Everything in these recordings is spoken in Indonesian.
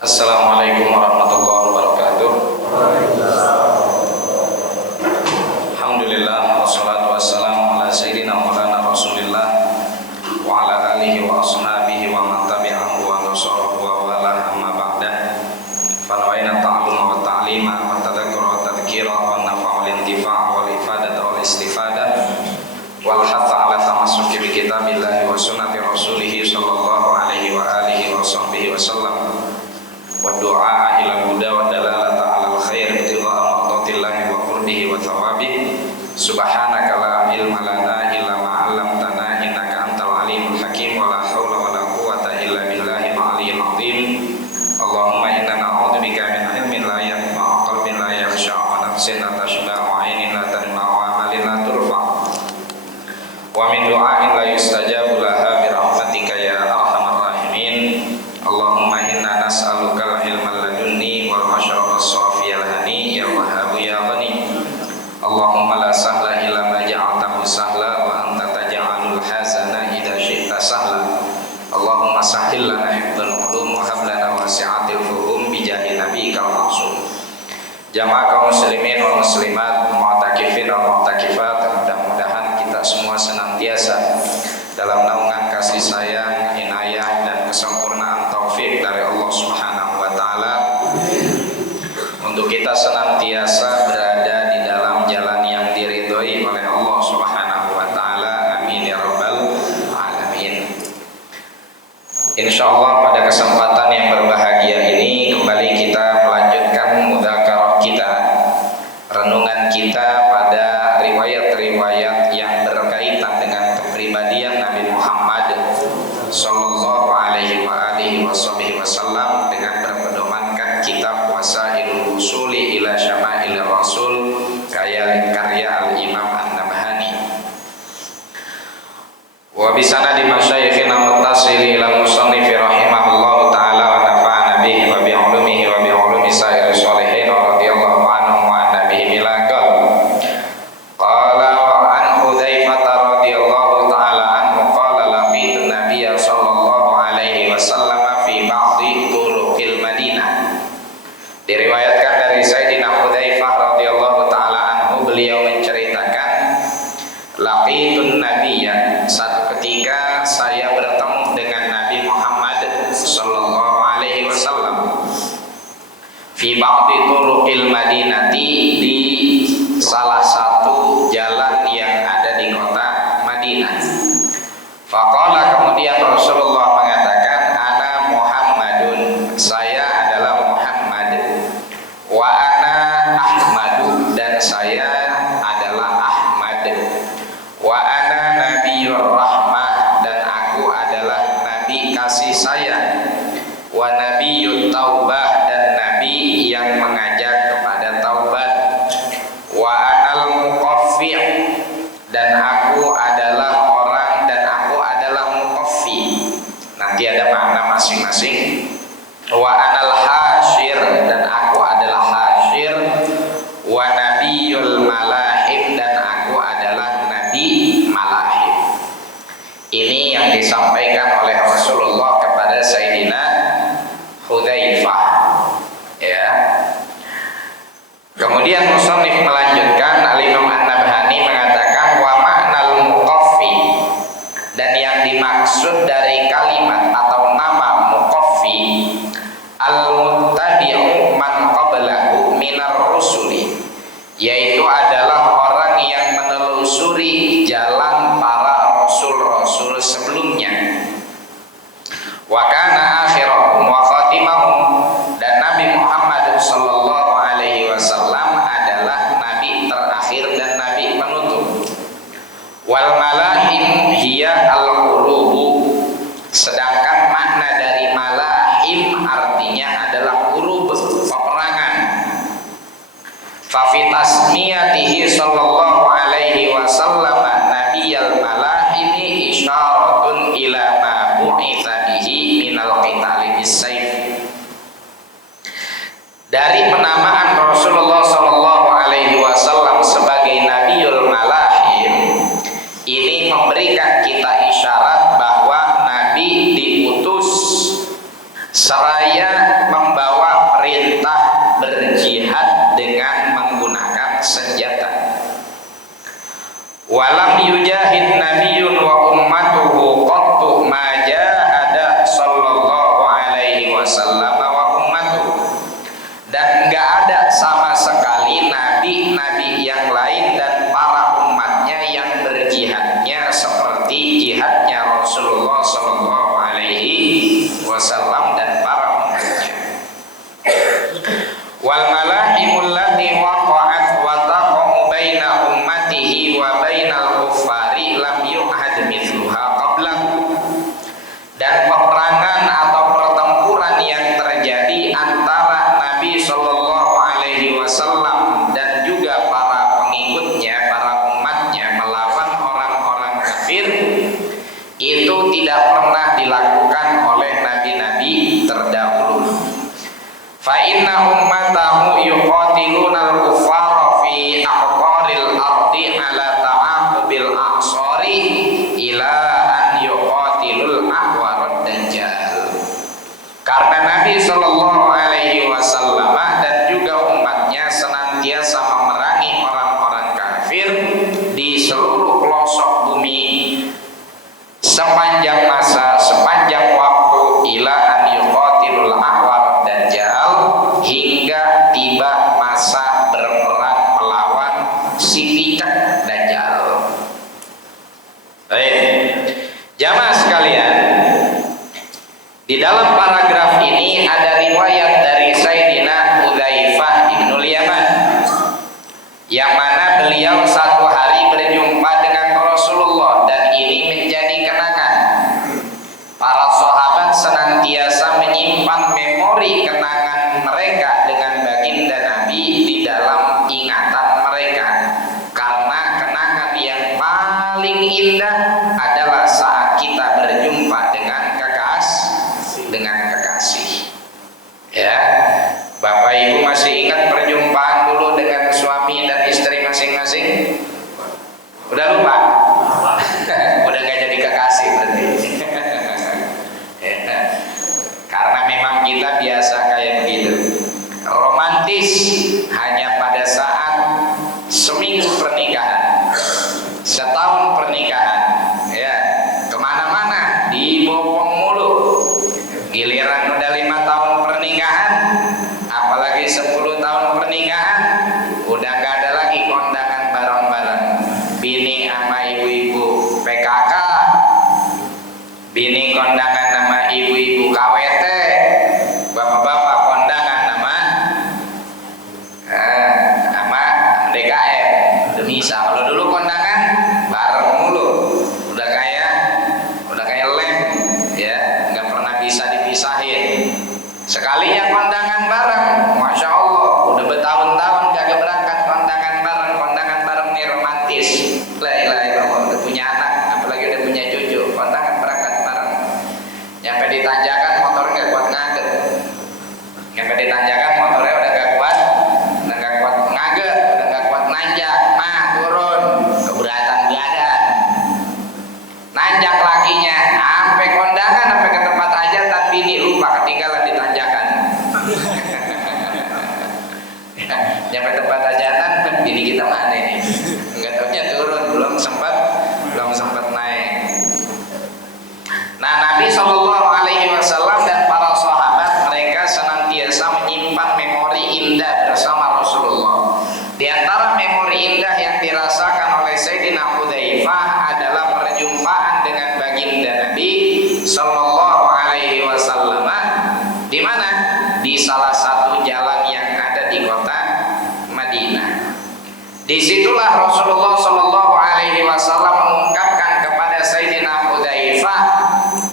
Assalamualaikum warahmatullahi wabarakatuh. Alhamdulillah wassalatu wassalamu ala sayyidina maulana Rasulillah wa ala alihi wa ashabihi wa man tabi'ahu wa nasarahu wa wala amma ba'da. Fanawaina ta'alluma wa ta'lima wa tadhakkura wa tadhkira wa nafa'a wal intifa'a wal ifadata wal istifada wal hatha ala tamassuki bi kitabillahi wa sunnati rasulih sallallahu alaihi wa alihi wa sahbihi wa sallam wa du'a ila huda wa dalalata ala khair ibtigha'a mardatillahi wa qurbihi wa thawabihi. Subhanaka la ilma lana illa ma 'allamtana innaka antal alimul hakim wa la haula wa la quwwata illa billahil aliyyil azim. Allahumma inna na'udzubika min ilmin la yanfa'u, qalbin la yakhsha', wa nafsin la tashba', wa 'ainin la tadma', wa 'amalin la turfa', wa min du'ain la yustajabu laha bi rahmatika ya arhamar rahimin. Allahumma inna nas'aluka al-ilma ladunni wal masyraba as-safiyal hani ya wahhab ya ghani. Allahumma la sahla illa ma ja'altahu sahla wa anta taj'alul hazana idza syi'ta sahla. Allahumma sahhil lana hifdzal ulum wa hab lana wasi'atil fuhum bi jahi nabiyikal ma'sum. Jamaah kaum muslimin wal muslimat, mu'takifin wal mu'takifat, mudah-mudahan kita semua senantiasa dalam naungan kasih sayang, inayah dan kesempurnaan taufik dari Allah Subhanahu wa taala untuk kita senantiasa berada di dalam jalan yang diridhoi oleh Allah Subhanahu wa taala. Amin ya rabbal alamin. Insyaallah pada kesempatan yang berbahagia ini kembali kita melanjutkan mudzakarah kita, renungan kita pada riwayat-riwayat yang berkaitan dengan kepribadian Nabi Muhammad sallallahu alaihi wa alihi wasallam dengan berpedomankan kitab Wasailul Usuli ila Syama'il Rasul karya Al-Imam An-Nabhani. Wa bisana di masyayikhina muttasili ila musannif rahimahullahu taala wa nafa'ana bihi wa bi ulumihi wa bi ulumi sa'ir sholihin wa radhiyallahu anhum wa nabihi milaqal. Qala wa an Hudzaifah radhiyallahu taala anhu qala laqitu nabiyya sallallahu alaihi wasallam fi ba'dhi turuqil Madinah. Diriwayatkan dari Sayyidina Hudzaifah radhiyallahu taala anhu, beliau menceritakan laqitun nabiyya, satu ketika saya bertemu dengan Nabi Muhammad sallallahu alaihi wasallam fi ba'dhi turuqil Madinati, di salah satu jalan yang ada di kota Madinah. Faqala, kemudian Rasulullah mengatakan, ana Muhammadun, saya adalah Muhammad, wa ana Ahmadu, dan saya adalah Ahmad, wa ana Nabiyyur Rahmah, dan aku adalah Nabi kasih sayang, wa Nabiyyut Taubah, dan Nabi yang mengajak kepada taubat, wa anal muqaffi', dan aku adalah orang dan aku adalah muqaffi. Nanti ada makna masing-masing. Wa anal hasyir, dan aku adalah hasyir, wa nabiyul malahib, dan aku adalah nabi malahib. Ini yang disampaikan oleh Rasulullah kepada Sayyidina Hudzaifah, ya. Kemudian musannif melanjutkan, Al-Imam An-Nabhani mengatakan wa ma'nal muqaffi, dan yang dimaksud dari kalimat atau nama muqaffi, al-muttabi'u man qablahu minar rusuli, yaitu adalah orang yang menelusuri jalan para rasul-rasul sebelumnya. Wa kana akhirahum wa khatimahum, dan Nabi Muhammad sallallahu alaihi wasallam adalah nabi terakhir dan nabi penutup. Wal malahim hiya al-qurubu, sedangkan makna dari malahim artinya adalah qurub, peperangan. Fa fi tasmiyatihi sallallahu alaihi wasallam nabiyal malahimi isyaratun ila ma bu'itsa bihi minal qitali bis-sayf. Dari penamaan Rasulullah sallallahu alaihi wasallam sebagai Nabiul Malahim, ini memberikan kita isyarat bahwa Nabi diutus seraya Walam yujahid nabiyyun wa ummatuhu qattu ma jahada sallallahu alaihi wasallam wa ummatuhu. Dan enggak ada sama sekali nabi-nabi yang lain dan para umatnya yang berjihadnya seperti jihadnya Rasulullah sallallahu alaihi wasallam dan para umatnya. Wal malahimul lati waqa'at wa taqamu baina ummatihi wa bainal kuffari lam yu'had mithluha qablahu. Dan peperangan atau pertempuran yang terjadi antara Nabi sallallahu alaihi wasallam dan juga para pengikutnya, para umatnya melawan orang-orang kafir itu tidak pernah dilakukan oleh nabi-nabi terdahulu. Fa inna ummatahu yuqatiluna al-kuffara fi aqtaril ardi ala ta'aqubil a'sari ila an yuqatilul ahwarad dajjal. Karena Nabi sallallahu alaihi wasallam dan juga umatnya senantiasa memerangi orang-orang kafir di seluruh pelosok bumi sepanjang masa, sepanjang waktu ila an yuqatilul ahwarad dajjal, hingga tiba masa berperang melawan si picak dajjal. Baik, jamaah sekalian, di dalam paragraf ini ada riwayat dari Sayyidina Hudzaifah ibnul Yaman, yang mana beliau satu hari berjumpa dengan Rasulullah dan ini menjadi kenangan. Para sahabat senantiasa menyimpan memori kenangan mereka dengan baginda Nabi di dalam ingatan mereka, karena kenangan yang paling indah adalah saat kita berjumpa dengan kekasih. Ya, Bapak Ibu masih ingat perjumpaan dulu dengan suami dan istri masing-masing? Udah lupa? Udah gak jadi kekasih berarti. Ya. Karena memang kita biasa kayak begitu. Romantis hanya pada saat seminggu pernikahan, setahun pernikahan, ya, kemana-mana dibopong mulu. Giliran udah 5 tahun pernikahan, apalagi 10 tahun pernikahan, udah gak ada lagi kondangan bareng-bareng. Bini sama ibu-ibu PKK, bini kondangan sama ibu-ibu KWT, bapak-bapak kondangan sama DKM. Bisa kalau dulu kondangan bareng mulu, udah kayak lem, ya, nggak pernah bisa dipisahin. Sekalinya kondangan bareng, masya Allah, udah bertahun-tahun kagak berangkat kondangan bareng nih, romantis. La ilaha illallah, udah punya anak, apalagi udah punya cucu, kondangan berangkat bareng. Nyampe di tanjakan motornya nggak kuat ngaget, nyampe di tanjakan motornya udah nggak kuat ngaget, udah nggak kuat nanjak, turun, keberatan badan, nanjak lakinya, sampai kondangan, sampai ke tempat aja, tapi ini lupa ketinggalan di tanjakan. Nyampe tempat hajatan, bini kita mana ini? Nggak taunya turun, belum sempat naik. Nah, Nabi Shallallahu Alaihi Wasallam dan para sahabat mereka senantiasa menyimpan memori indah bersama Rasulullah. Di antara memori indah yang dirasakan oleh Sayyidina Hudzaifah adalah perjumpaan dengan baginda Nabi Shallallahu Alaihi Wasallam. Di mana? Di salah satu jalan yang ada di kota Madinah. Disitulah Rasulullah Shallallahu Alaihi Wasallam mengungkapkan kepada Sayyidina Hudzaifah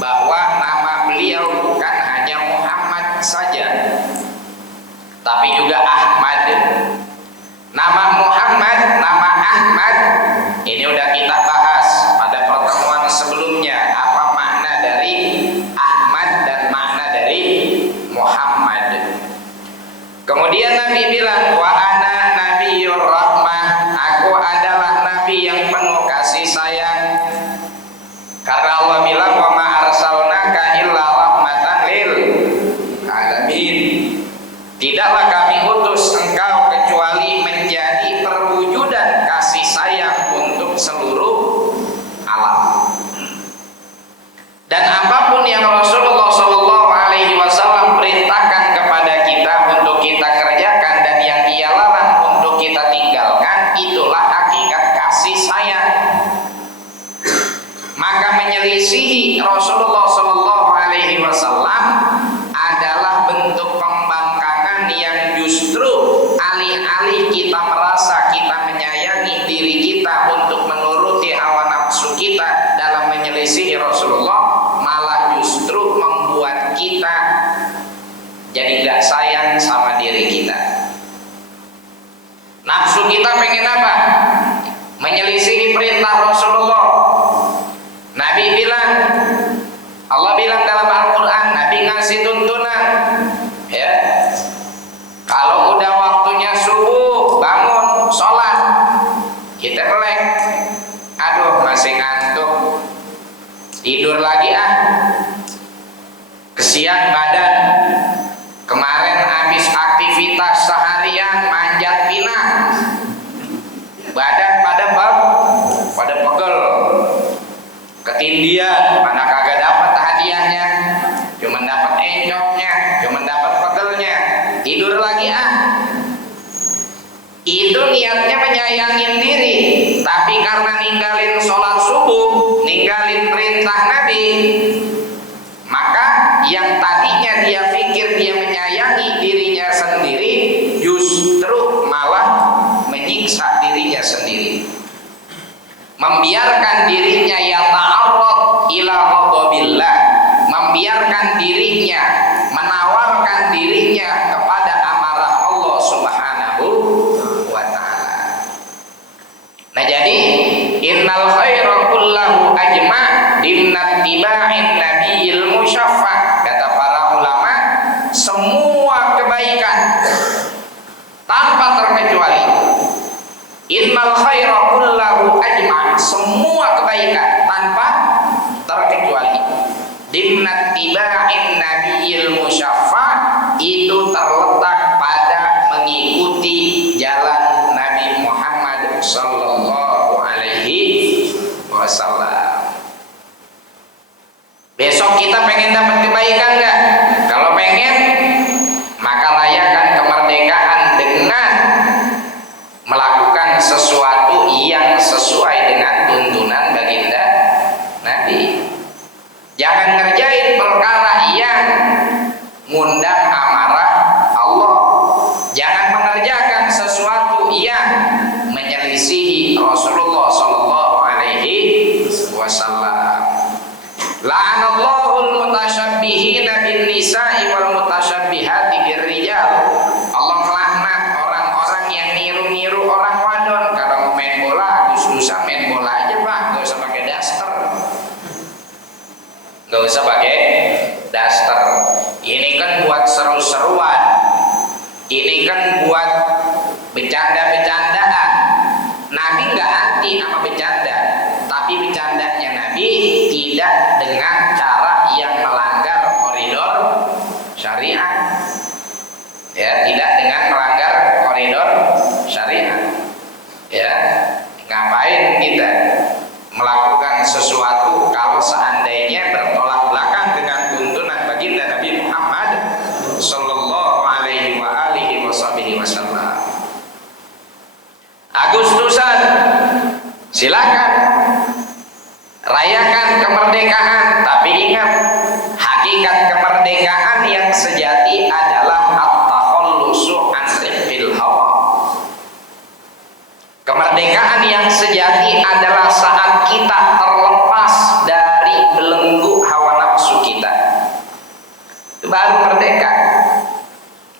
bahwa nama beliau bukan hanya Muhammad saja, tapi juga Ahmad. Nama Muhammad, nama Ahmad, ini udah kita bahas pada pertemuan sebelumnya, apa makna dari Ahmad dan makna dari Muhammad. Kemudian Nabi bilang, wa ana nabiyyur rahmah, aku adalah nabi yang penuh kasih sayang. Karena Allah bilang, wa ma arsalnaka illa rahmatan lil alamin. Tidaklah kami utus engkau kecuali menjadi perwujudan kasih sayang untuk seluruh kita untuk menuruti hawa nafsu kita dalam menyelisihi Rasulullah, malah justru membuat kita jadi gak sayang sama diri kita. Nafsu kita pengen apa? Menyelisihi perintah Rasulullah. Nabi bilang, Allah bilang dalam Al-Quran, Nabi ngasih tuntunan, ya, kalau udah waktunya subuh bangun sholat, kita melek, aduh masih ngantuk, tidur lagi ah, kesian badan, kemarin habis aktivitas seharian manjat pinang, badan pada pegel, ketindian, mana kagak dapat hadiahnya, cuma dapat encoknya, cuma dapat pegelnya, tidur lagi ah. Itu niatnya menyayangin diri, tapi karena ninggalin sholat subuh, ninggalin perintah Nabi, maka yang tadinya dia pikir dia menyayangi dirinya sendiri, justru malah menyiksa dirinya sendiri, membiarkan dirinya yata'arrad ila ghadabillah, membiarkan dirinya, menawarkan dirinya kepada amarah Allah Subhanahu wa ta'ala. Nah jadi innal khaira kullahu ajma' dimna tiba'in nabiyil musyaffa, kata para ulama, semua kebaikan tanpa terkecuali, innal khaira kullahu ajma', semua kebaikan tanpa terkecuali, dimna tiba'in nabiyil musyaffa, itu terletak pada mengikuti jalan Nabi Muhammad sallallahu alaihi wasallam. Besok kita pengen dapat kebaikan enggak? Kalau pengen, maka rayakan kemerdekaan dengan melakukan sesuatu yang sesuai dengan tuntunan baginda Nabi. Jangan ngerjain perkara yang ngundang amarah Allah. Jangan mengerjakan sesuatu yang menyelisihi Rasulullah sallallahu alaihi wasallam. La'anallahul mutasyabbihin bin nisa'i wal mutasyabbihati bir rijal. Allah melaknat orang-orang yang niru-niru orang wadon. Kalau mau main bola, dus-dusan main bola aja Pak, nggak usah pakai daster. Nggak usah pakai daster. Ini kan buat seru-seruan. Ini kan buat bercanda-bercandaan. Nabi nggak anti sama bercanda, tapi bercandanya Nabi tidak dengan cara yang melanggar koridor syariat. Ya, tidak dengan melanggar koridor syariat. Ya, ngapain kita melakukan sesuatu kalau seandainya bertolak belakang dengan tuntunan baginda Nabi Muhammad sallallahu alaihi wa alihi wasallam. Agustusan, silakan rayakan kemerdekaan, tapi ingat, hakikat kemerdekaan yang sejati adalah at-takhallusu an riqqil hawa. Kemerdekaan yang sejati adalah saat kita terlepas dari belenggu hawa nafsu kita. Itu baru merdeka.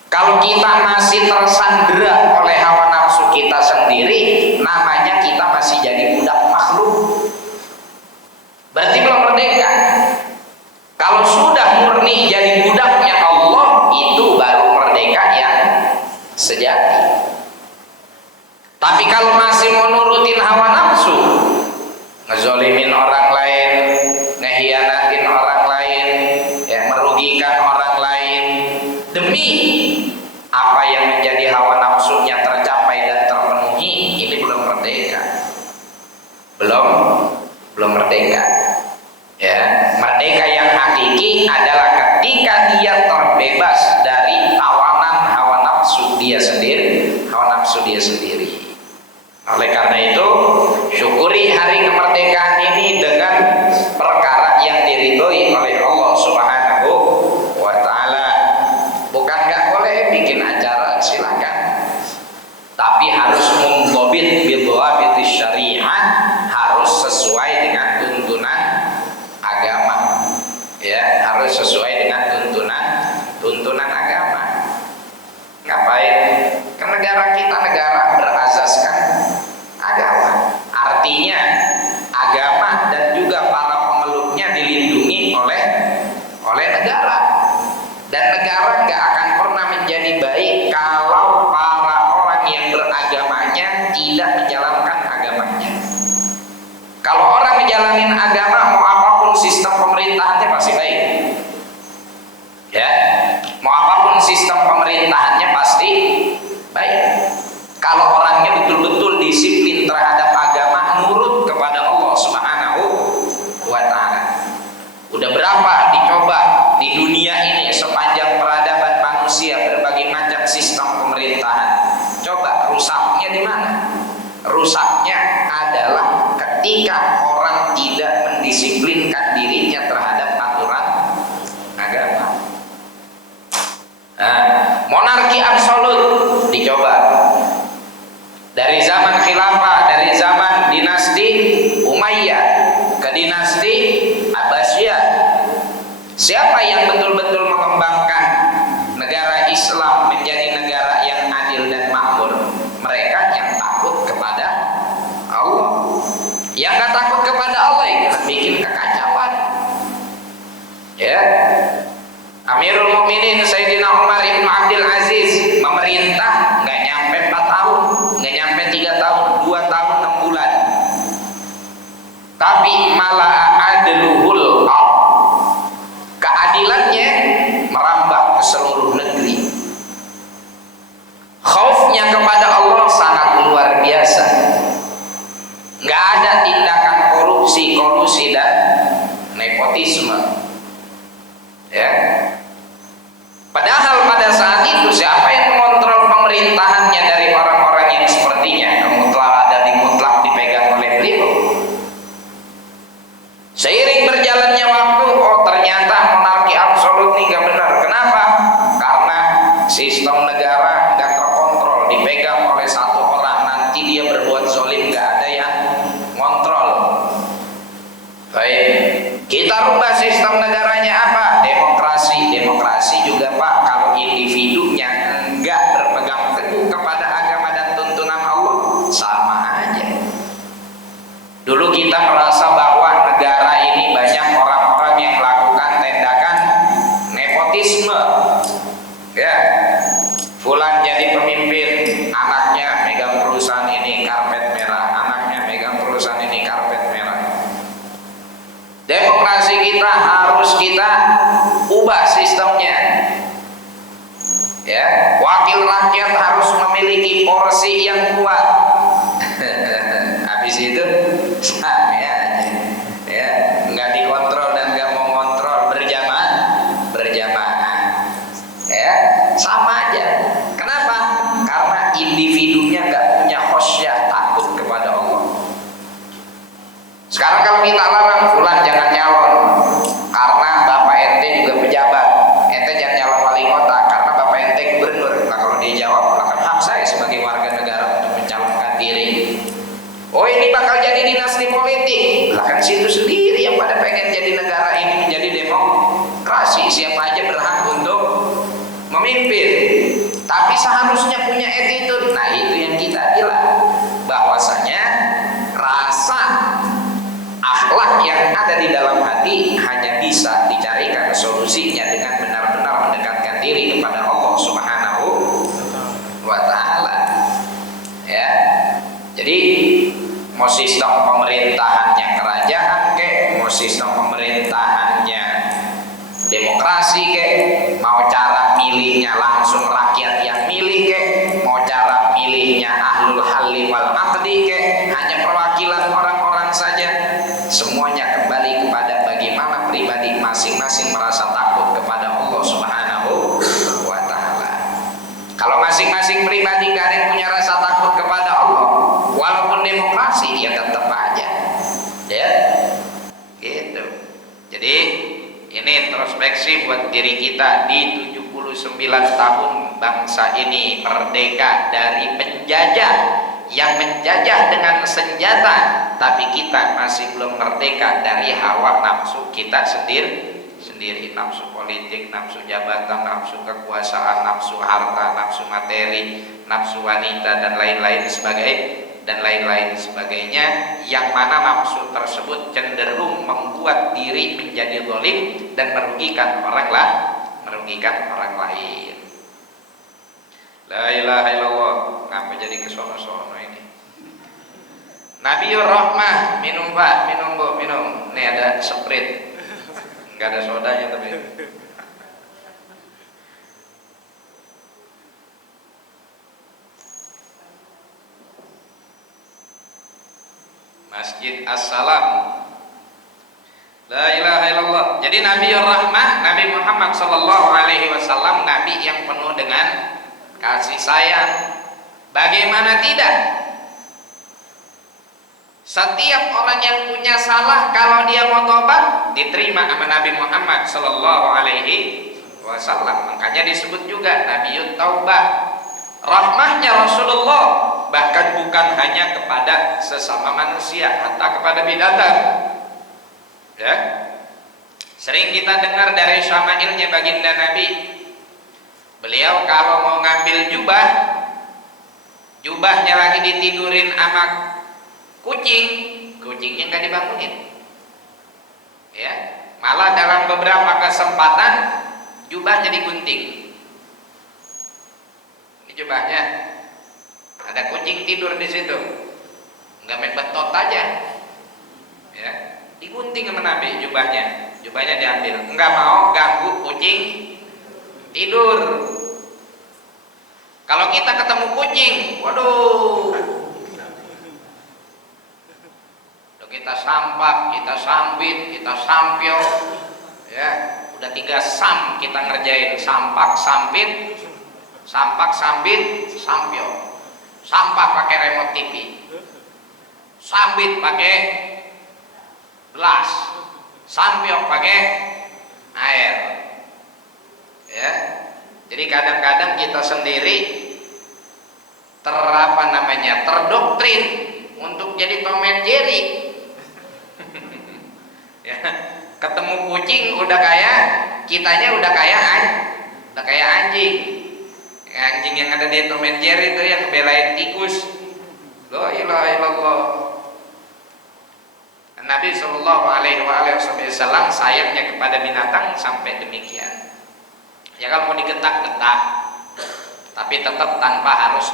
Kalau kita masih tersandera oleh hawa nafsu kita sendiri, namanya kita masih jadi budak makhluk. Berarti belum merdeka. Kalau sudah murni jadi budaknya Allah, itu baru merdeka yang sejati. Tapi kalau masih mau nurutin hawa nafsu, ngezolimin orang lain, ngehianatin orang lain, ya, merugikan orang lain, demi apa yang menjadi hawa nafsunya tercapai dan terpenuhi, ini belum merdeka. Belum merdeka. Ya, merdeka yang hakiki adalah ketika dia terbebas dari tawanan hawa nafsu dia sendiri, Oleh karena itu, syukuri hari kemerdekaan ini dengan perkara yang diridhoi oleh Allah Subhanahu wa ta'ala. Bukan nggak boleh bikin acara, silakan, tapi harus mundhabit bi dhawabitis syariah, artinya agama dan juga para pemeluknya dilindungi oleh negara. Dan negara nggak akan pernah menjadi baik kalau para orang yang beragamanya tidak menjalankan agamanya. Kalau orang menjalanin agama, mau apapun sistem pemerintahannya pasti baik. Ya, mau apapun sistem pemerintahannya pasti baik. Kalau orangnya betul-betul disiplin terhadap agama, nurut kepada Allah Subhanahu wa Ta'ala. Udah berapa dicoba di dunia ini sepanjang peradaban manusia berbagai macam sistem pemerintahan. Coba rusaknya di mana? Rusaknya adalah ketika orang tidak mendisiplinkan dirinya terhadap aturan agama. Nah, monarki absolut dicoba. Dari zaman khilafah, dari zaman dinasti Umayyah ke dinasti Abbasiyah. Siapa yang betul-betul mengembangkan negara Islam menjadi negara yang adil dan makmur? Mereka yang takut kepada Allah. Yang gak takut kepada Allah yang bikin kekacauan. Ya, Amirul Mukminin Sayyidina Umar ibn Abdul Aziz memerintah nggak nyampe 4 tahun, nggak nyampe 3 tahun, 2 tahun 6 bulan. Tapi malah adluhul ard, keadilannya merambah ke seluruh negeri. Khaufnya kepada Allah sangat luar biasa. Nggak ada tindakan korupsi, kolusi dan nepotisme. Ya. Padahal pada saat itu siapa yang mengontrol pemerintahannya dari orang-orang yang sepertinya? Mutlak dipegang oleh beliau. Seiring berjalannya waktu, oh ternyata monarki absolut ini nggak benar. Kenapa? Karena sistem negara nggak terkontrol, dipegang oleh satu orang. Nanti dia berbuat zalim, nggak ada yang kontrol. Baik, kita rubah sistem negaranya apa? Demokrasi juga Pak, kalau individunya enggak berpegang teguh kepada agama dan tuntunan Allah, sama aja. Dulu kita merasa bahwa negara ini banyak orang-orang yang melakukan tindakan nepotisme. Ya, fulan jadi pemimpin, anaknya megang perusahaan ini karpet merah, anaknya megang perusahaan ini karpet merah. Demokrasi kita harus kita ubah sistemnya. Ya, wakil rakyat harus memiliki porsi yang kuat. Habis itu sama aja. Ya, nggak dikontrol dan nggak mau kontrol, berjamaah. Ya, sama aja. Kenapa? Karena individunya nggak punya khosyah, takut kepada Allah. Sekarang kalau kita larang fulan jangan nyalon karena bapak ente juga pejabat, ente jangan nyalon wali kota karena bapak ente gubernur. Nah kalau dia jawab, bahkan hak saya sebagai warga negara untuk mencalonkan diri. Oh ini bakal jadi dinasti politik, lah kan situ sendiri yang pada pengen jadi negara ini menjadi demokrasi. Siapa aja berhak untuk memimpin, tapi seharusnya punya attitude. Nah itu yang kita bilang, bahwasanya rasa akhlak yang ada di dalam hati hanya bisa dicarikan solusinya dengan benar-benar mendekatkan diri kepada Allah Subhanahu wa Ta'ala. Ya, jadi mau sistem pemerintahannya kerajaan kek, mau sistem pemerintahannya demokrasi kek, mau cara milihnya langsung rakyat yang milih kek, mau cara milihnya ahlul halli wal aqdi kek, hanya perwakilan orang-orang saja. Semuanya kembali kepada bagaimana pribadi masing-masing merasa takut kepada Allah Subhanahu wa Ta'ala. Kalau masing-masing pribadi gak ada yang punya rasa takut kepada Allah, walaupun demokrasi ya tetap aja. Ya, gitu. Jadi ini introspeksi buat diri kita di 79 tahun bangsa ini merdeka dari penjajah yang menjajah dengan senjata, tapi kita masih belum merdeka dari hawa nafsu kita sendiri, nafsu politik, nafsu jabatan, nafsu kekuasaan, nafsu harta, nafsu materi, nafsu wanita dan lain-lain dan lain-lain sebagainya, yang mana nafsu tersebut cenderung membuat diri menjadi zalim dan merugikan orang lain. La ilaha illallah. Ngapa jadi kesono-sono ini? Nabiur Rahmah, minum Pak, minum Bu, minum. Nih ada Sprite. Enggak ada sodanya tapi. Masjid As-Salam. La ilaha illallah. Jadi Nabiur Rahmah, Nabi Muhammad sallallahu alaihi wasallam, nabi yang penuh dengan kasih sayang. Bagaimana tidak? Setiap orang yang punya salah, kalau dia mau tobat, diterima sama Nabi Muhammad sallallahu alaihi wasallam. Makanya disebut juga Nabiut Taubah. Rahmahnya Rasulullah bahkan bukan hanya kepada sesama manusia, hatta kepada binatang. Ya. Sering kita dengar dari syama'ilnya baginda Nabi. Beliau kalau mau ngambil jubahnya lagi ditidurin sama kucingnya nggak dibangunin. Ya, malah dalam beberapa kesempatan jubahnya digunting. Ini jubahnya, ada kucing tidur di situ, nggak main betot aja. Ya, digunting sama Nabi jubahnya diambil. Nggak mau ganggu kucing tidur. Kalau kita ketemu kucing, waduh, kita sampak, kita sambit, kita sampio, ya, udah 3 sam kita ngerjain: sampak, sambit, sampio. Sampak pakai remote TV, sambit pakai gelas, sampio pakai air. Ya, jadi kadang-kadang kita sendiri terdoktrin untuk jadi Tom and Jerry. Ya, ketemu kucing udah kayak kitanya udah kayak anjing. Anjing yang ada di Tom and Jerry itu yang belain tikus. La ilaha illallah. Nabi sallallahu alaihi wasallam sayangnya kepada binatang sampai demikian. Ya, kalau mau digetak-getak, tapi tetap tanpa harus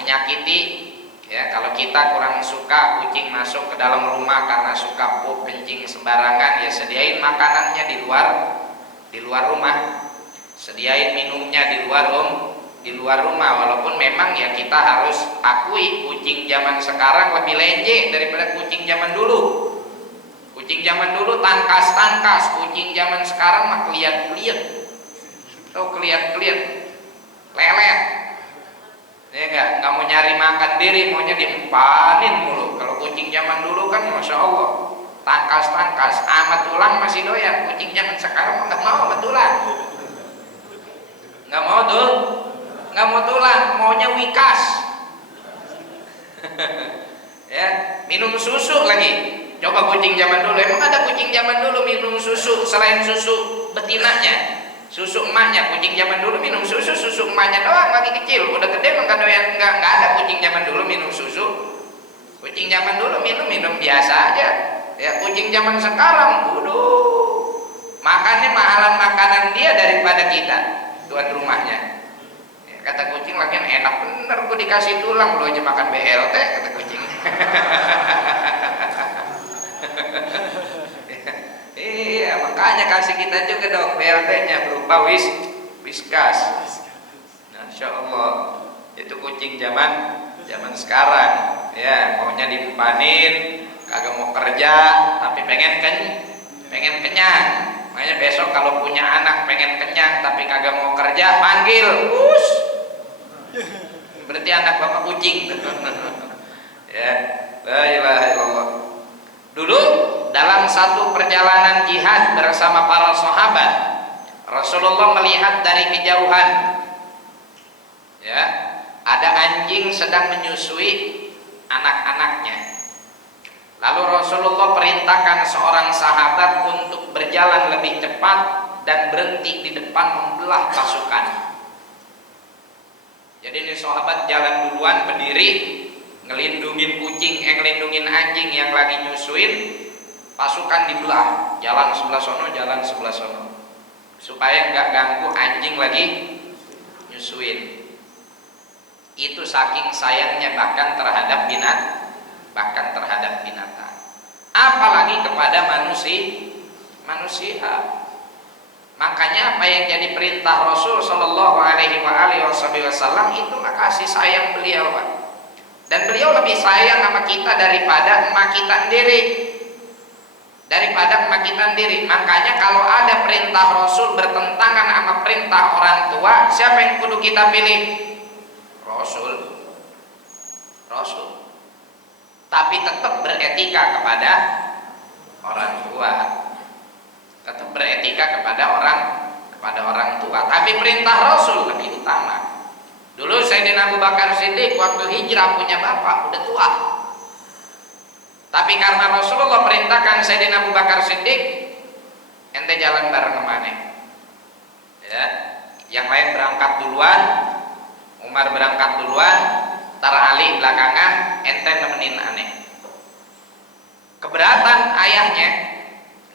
menyakiti. Ya, kalau kita kurang suka kucing masuk ke dalam rumah karena suka pup kencing sembarangan, ya sediain makanannya di luar rumah, sediain minumnya di luar rumah. Walaupun memang ya kita harus akui kucing zaman sekarang lebih lenje daripada kucing zaman dulu. Kucing zaman dulu tangkas, kucing zaman sekarang mah keliat, lelet. Ya nggak mau nyari makan diri, maunya diempanin mulu. Kalau kucing zaman dulu kan masya Allah tangkas, amat tulang masih doyan. Kucing zaman sekarang nggak mau betulan, nggak mau tulang, maunya wikas. Ya, minum susu lagi. Coba kucing zaman dulu, emang ada kucing zaman dulu minum susu selain susu betinanya? Susu emaknya. Kucing zaman dulu minum susu emaknya doang lagi kecil. Udah gede mah doyan, enggak ada kucing zaman dulu minum susu. Kucing zaman dulu minum biasa aja. Ya, kucing zaman sekarang makannya mahalan makanan dia daripada kita, tuan rumahnya. Ya, kata kucing lagian enak bener gua dikasih tulang, lu aja makan BLT, kata kucing. Iya, makanya kasih kita juga dong BLT-nya berupa Whiskas. Masya Allah, itu kucing zaman sekarang. Ya, maunya dipanin, kagak mau kerja, tapi pengen kenyang. Makanya besok kalau punya anak pengen kenyang tapi kagak mau kerja, panggil, us. Berarti anak bapak kucing. Ya, la ilaha illallah. Dulu dalam satu perjalanan jihad bersama para sahabat, Rasulullah melihat dari kejauhan, ya, ada anjing sedang menyusui anak-anaknya. Lalu Rasulullah perintahkan seorang sahabat untuk berjalan lebih cepat dan berhenti di depan membelah pasukan. Jadi ini sahabat jalan duluan berdiri ngelindungin kucing, ngelindungin anjing yang lagi nyusuin, pasukan dibelah, jalan sebelah sono, jalan sebelah sono, supaya nggak ganggu anjing lagi nyusuin. Itu saking sayangnya bahkan terhadap binatang, apalagi kepada manusia. Makanya apa yang jadi perintah Rasul Shallallahu Alaihi Wasallam itulah kasih sayang beliau, Pak. Dan beliau lebih sayang sama kita daripada emak kita sendiri. Makanya kalau ada perintah Rasul bertentangan sama perintah orang tua, siapa yang kudu kita pilih? Rasul. Tapi tetap beretika kepada orang tua. Tapi perintah Rasul lebih utama. Dulu Sayyidina Abu Bakar Siddiq waktu hijrah punya bapak udah tua. Tapi karena Rasulullah perintahkan Sayyidina Abu Bakar Siddiq, ente jalan bareng kemana? Ya, yang lain berangkat duluan, Umar berangkat duluan, tar Ali belakangan, ente nemenin aneh. Keberatan ayahnya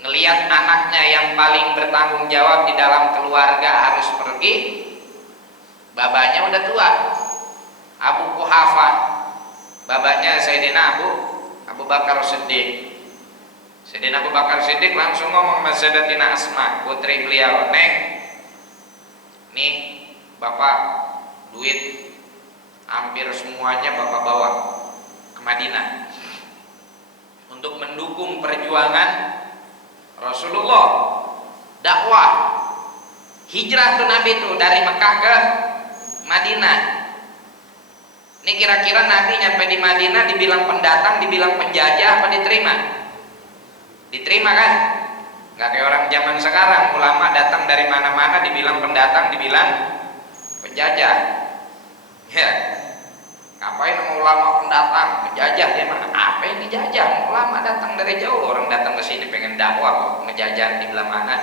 ngelihat anaknya yang paling bertanggung jawab di dalam keluarga harus pergi. Babanya udah tua, Abu Quhafa, babanya Sayyidina Abu Bakar Siddiq. Sayyidina Abu Bakar Siddiq langsung ngomong sama Sayyidatina Asma, putri beliau, "Neng, nih bapak duit hampir semuanya bapak bawa ke Madinah untuk mendukung perjuangan Rasulullah, dakwah hijrah tuh Nabi tuh dari Mekah ke Madinah. Ini kira-kira Nabi nyampe di Madinah dibilang pendatang, dibilang penjajah, apa diterima? Diterima kan? Gak kayak orang zaman sekarang, ulama datang dari mana-mana dibilang pendatang, dibilang penjajah. Ya, ngapain sama ulama pendatang, penjajah dia mana? Apa yang dijajah? Ulama datang dari jauh, orang datang ke sini pengen dakwah kok, ngejajah di belah mana?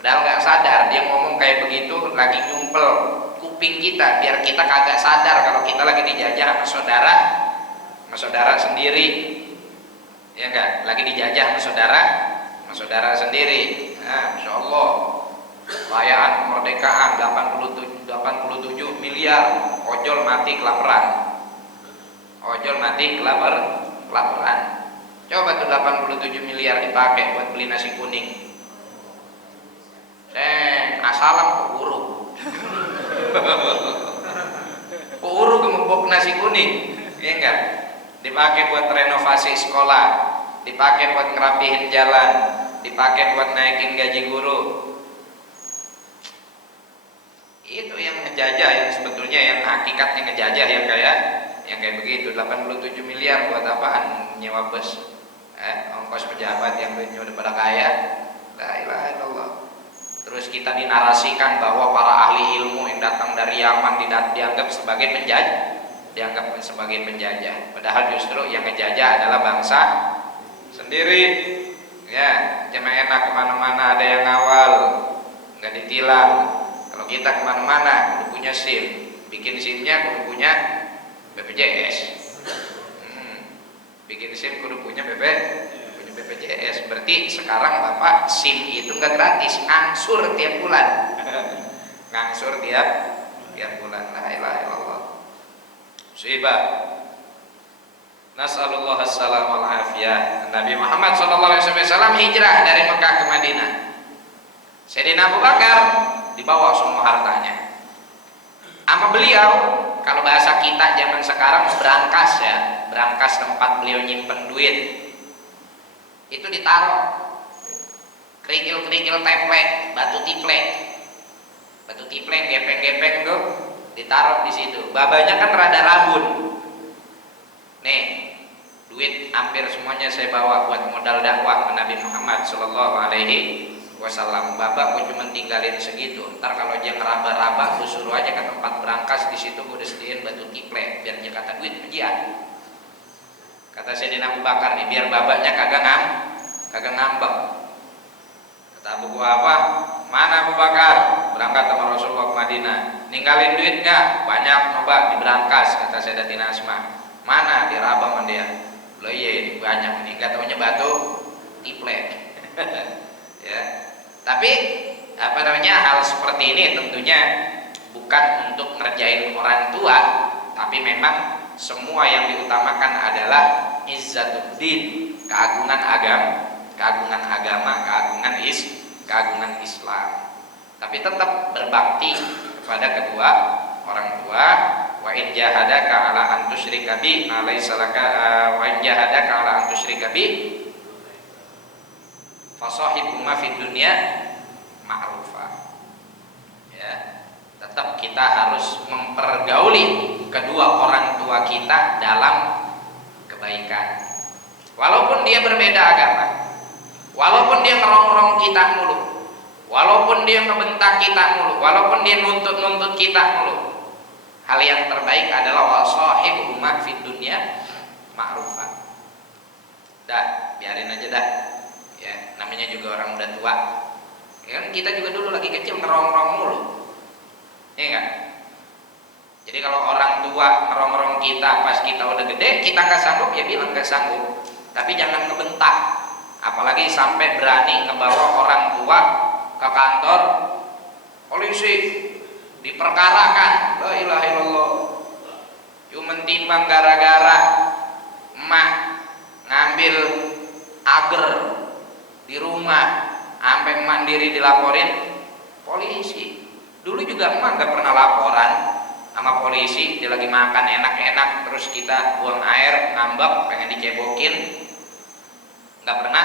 Padahal nggak sadar dia ngomong kayak begitu lagi nyumpel kuping kita biar kita kagak sadar kalau kita lagi dijajah sama saudara sendiri, ya enggak? Lagi dijajah sama saudara sendiri. Nah, Masya Allah, perayaan kemerdekaan 87 miliar, ojol mati kelaparan. Coba tuh 87 miliar dipakai buat beli nasi kuning. Asalam keburu gemuk nasi kuning, ya enggak? Dipakai buat renovasi sekolah, dipakai buat ngerapihin jalan, dipakai buat naikin gaji guru. Itu yang ngejajah, yang sebetulnya yang hakikatnya ngejajah yang kayak begitu. 87 miliar buat apaan? Nyewa bus, ongkos pejabat yang duitnya udah pada kaya. La ilaha illallah. Terus kita dinarasikan bahwa para ahli ilmu yang datang dari Yaman dianggap sebagai penjajah, padahal justru yang ngejajah adalah bangsa sendiri. Ya, jangan enak kemana-mana ada yang ngawal, nggak ditilang. Kalau kita kemana-mana kudu punya SIM, bikin SIM-nya kudu punya BPJS. Bikin SIM kudu punya BPJS. Berarti sekarang Bapak SIM itu nggak gratis, ngangsur tiap bulan. Ngangsur tiap bulan. La ilaha illallah. Musibah. Nas'alullah as-salam wal afiyah. Nabi Muhammad SAW hijrah dari Mekah ke Madinah. Sayyidina Abu Bakar dibawa semua hartanya. Sama beliau, kalau bahasa kita zaman sekarang berangkas ya, berangkas tempat beliau nyimpen duit. Itu ditaruh kerikil-kerikil teplek, batu tiplek gepeng-gepeng tuh ditaruh di situ. Babanya kan rada rabun. Nih, duit hampir semuanya saya bawa buat modal dakwah ke Nabi Muhammad Sallallahu Alaihi Wasallam. Baba gue cuma tinggalin segitu. Ntar kalau dia ngeraba-raba, gue suruh aja ke tempat berangkas di situ gue udah sediain batu tiplek biar dia kata duit pujian. Kata Sayyidina Abu Bakar nih, biar babanya kagak ngambek. Kata Abu Quhafa, mana Abu Bakar? Berangkat sama Rasulullah ke Madinah. ninggalin duit nggak? Banyak, coba di Brankas, kata Sayyidatina Asma. Mana? Di Rabang dia. Loh iya ini banyak, ini nggak taunya batu tiplek. Ya. Tapi apa namanya, hal seperti ini tentunya bukan untuk ngerjain orang tua, tapi memang semua yang diutamakan adalah izzatuddin, keagungan agama, keagungan Islam. Tapi tetap berbakti kepada kedua orang tua. Wa in jahadaka ala an tusyrika bi ma laysa laka wa in jahadaka ala an tusyrika bi fasahibhuma fid dunya ma'rufa. Ya, tetap kita harus mempergauli kedua orang tua kita dalam kebaikan. Walaupun dia berbeda agama, walaupun dia ngerongrong kita mulu, walaupun dia ngebentak kita mulu, walaupun dia nuntut kita mulu, hal yang terbaik adalah wasahibhuma fid dunya ma'rufa. Dah, biarin aja dah. Ya, namanya juga orang udah tua. Ya kan kita juga dulu lagi kecil ngerongrong mulu. Iya enggak? Jadi kalau orang tua ngerongrong kita pas kita udah gede, kita nggak sanggup ya bilang nggak sanggup. Tapi jangan ngebentak. Apalagi sampai berani ngebawa orang tua ke kantor polisi, diperkarakan. La ilaha illallah. Cuma timbang gara-gara emak ngambil ager di rumah, sampai mandiri dilaporin polisi. Dulu juga emak gak pernah laporan sama polisi, dia lagi makan enak-enak terus kita buang air, ngambek, pengen dicebokin, gak pernah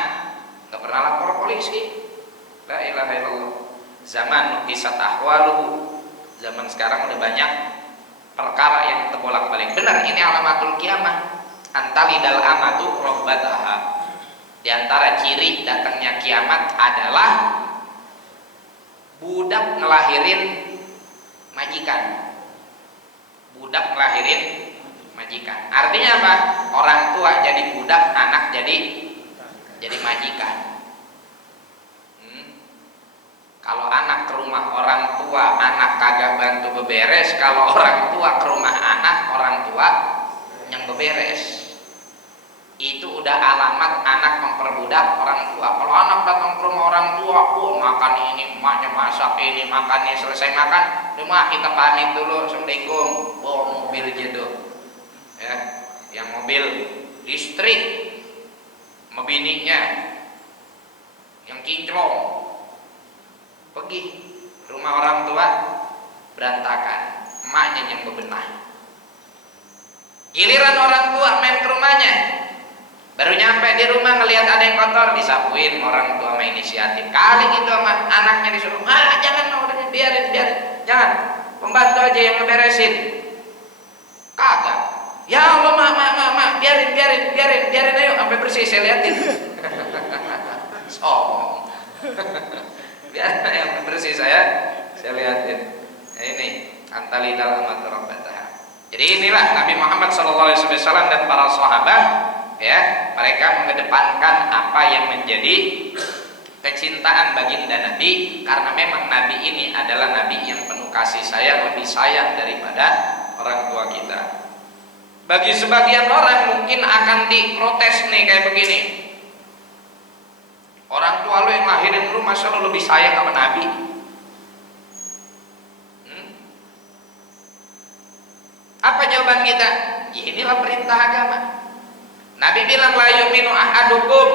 lapor polisi. La ilaha illallah. Zaman nukisat ahwaluhu, zaman sekarang udah banyak perkara yang terbolak-balik. Benar, ini alamatul kiamah. Antalidal amatu robbataha. Di antara ciri datangnya kiamat adalah budak ngelahirin majikan. Budak ngelahirin majikan. Artinya apa? Orang tua jadi budak, anak jadi majikan. Kalau anak ke rumah orang tua, anak kagak bantu beberes. Kalau orang tua ke rumah anak, orang tua yang beberes. Itu udah alamat anak memperbudak orang tua. Kalau anak datang ke rumah orang tua, makan ini, emaknya masak ini, makannya selesai makan, rumah kita pamit dulu, assalamualaikum, bawa mobil gitu, ya, yang mobil listrik, mebininya, yang kinclong, pergi rumah orang tua, berantakan, emaknya yang bebenah. Giliran orang tua main ke rumahnya, baru nyampe di rumah ngelihat ada yang kotor, disapuin orang tua sama inisiatif. Kali gitu sama anaknya disuruh, jangan, udah biarin, jangan, pembantu aja yang ngeberesin. Kagak. Ya Allah, mak, biarin ayo sampai bersih saya liatin. Sombong. Biar yang bersih saya liatin. Nah, ini antalidal amat rabbataha. Jadi inilah Nabi Muhammad SAW dan para sahabat, ya, mereka mengedepankan apa yang menjadi kecintaan baginda Nabi, karena memang Nabi ini adalah Nabi yang penuh kasih sayang, lebih sayang daripada orang tua kita. Bagi sebagian orang mungkin akan diprotes nih kayak begini, orang tua lu yang lahirin lu masa lu lebih sayang sama Nabi? Apa jawaban kita? Ya, inilah perintah agama. Nabi bilang la yu'minu ahadukum